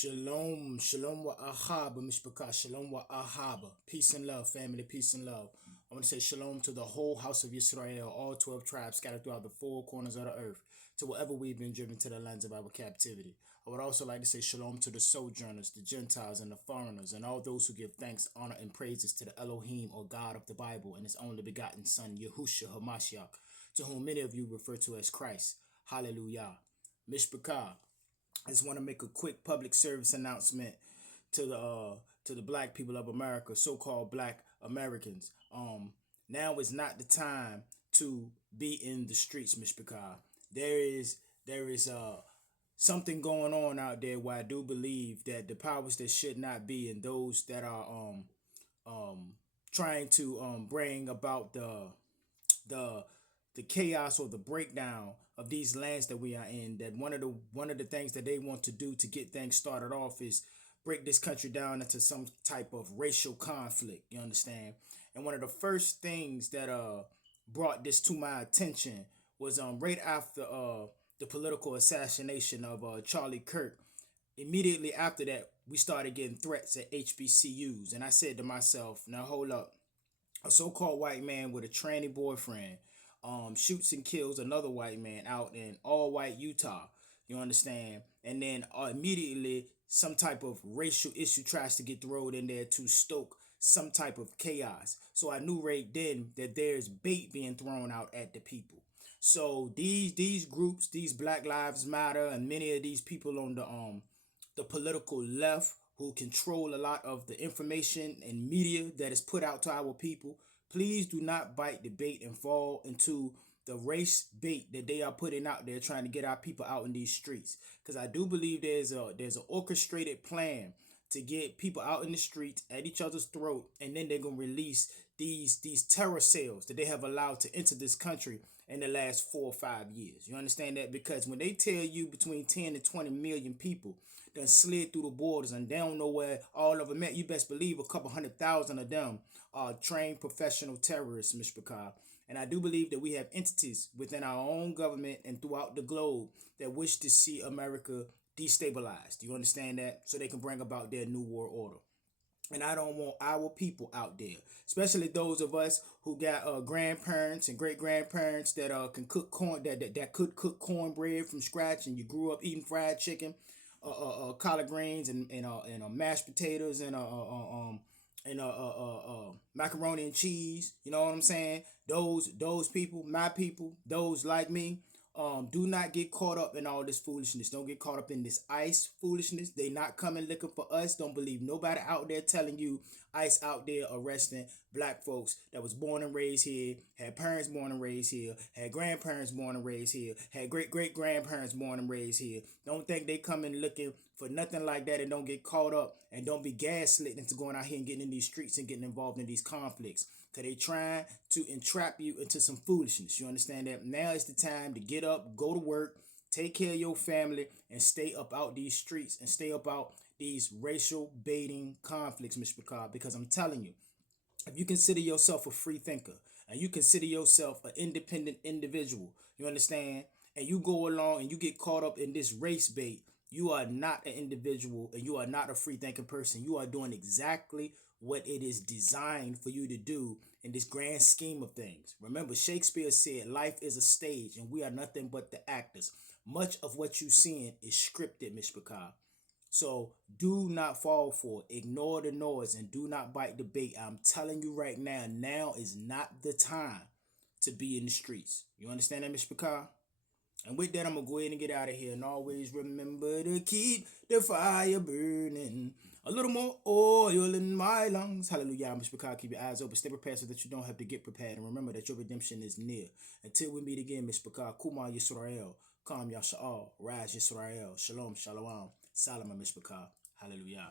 Shalom, shalom wa ahaba, mishpaka, shalom wa ahaba. Peace and love, family, peace and love. I want to say shalom to the whole house of Israel, all 12 tribes scattered throughout the four corners of the earth, to wherever we've been driven to the lands of our captivity. I would also like to say shalom to the sojourners, the Gentiles, and the foreigners, and all those who give thanks, honor, and praises to the Elohim, or God of the Bible, and his only begotten Son, Yahushua HaMashiach, to whom many of you refer to as Christ. Hallelujah. Mishpaka. I just want to make a quick public service announcement to the black people of America, so-called black Americans. Now is not the time to be in the streets, Mishpaka. There is something going on out there where I do believe that the powers that should not be and those that are trying to bring about the chaos or the breakdown of these lands that we are in, that one of the things that they want to do to get things started off is break this country down into some type of racial conflict, you understand? And one of the first things that brought this to my attention was right after the political assassination of Charlie Kirk. Immediately after that, we started getting threats at HBCUs, and I said to myself, now hold up. A so-called white man with a tranny boyfriend shoots and kills another white man out in all white Utah. You understand? And then immediately some type of racial issue tries to get thrown in there to stoke some type of chaos. So I knew right then that there's bait being thrown out at the people. So these groups, these Black Lives Matter, and many of these people on the political left who control a lot of the information and media that is put out to our people, please do not bite the bait and fall into the race bait that they are putting out there trying to get our people out in these streets. Because I do believe there's an orchestrated plan to get people out in the streets at each other's throat, and then they're gonna release these terror cells that they have allowed to enter this country in the last 4 or 5 years. You understand that? Because when they tell you between 10 and 20 million people done slid through the borders and they don't know where all of them at, you best believe a couple 100,000 of them are trained professional terrorists, Mr. Bakar. And I do believe that we have entities within our own government and throughout the globe that wish to see America destabilized. You understand that? So they can bring about their new world order. And I don't want our people out there, especially those of us who got grandparents and great grandparents that can cook corn, that could cook cornbread from scratch, and you grew up eating fried chicken, collard greens, and mashed potatoes, and macaroni and cheese. You know what I'm saying? Those people, my people, those like me. Do not get caught up in all this foolishness. Don't get caught up in this ICE foolishness. They not coming looking for us. Don't believe nobody out there telling you ICE out there arresting black folks that was born and raised here, had parents born and raised here, had grandparents born and raised here, had great-great-grandparents born and raised here. Don't think they coming looking for nothing like that, and don't get caught up and don't be gaslit into going out here and getting in these streets and getting involved in these conflicts. Because they trying to entrap you into some foolishness. You understand that? Now is the time to get up, go to work, take care of your family, and stay up out these streets and stay up out these racial baiting conflicts, Mr. Picard. Because I'm telling you, if you consider yourself a free thinker and you consider yourself an independent individual, you understand, and you go along and you get caught up in this race bait, you are not an individual and you are not a free thinking person. You are doing exactly what it is designed for you to do in this grand scheme of things. Remember, Shakespeare said, life is a stage and we are nothing but the actors. Much of what you're seeing is scripted, Ms. Picard. So do not fall for it. Ignore the noise and do not bite the bait. I'm telling you right now, now is not the time to be in the streets. You understand that, Ms. Picard? And with that, I'm going to go ahead and get out of here. And always remember to keep the fire burning. A little more oil in my lungs. Hallelujah. Mr. Picard, keep your eyes open. Stay prepared so that you don't have to get prepared. And remember that your redemption is near. Until we meet again, Mr. Picard, Kuma Yisrael. Kam Yasha'al. Rise Yisrael. Shalom, Shalom. Salam, Mr. Picard. Hallelujah.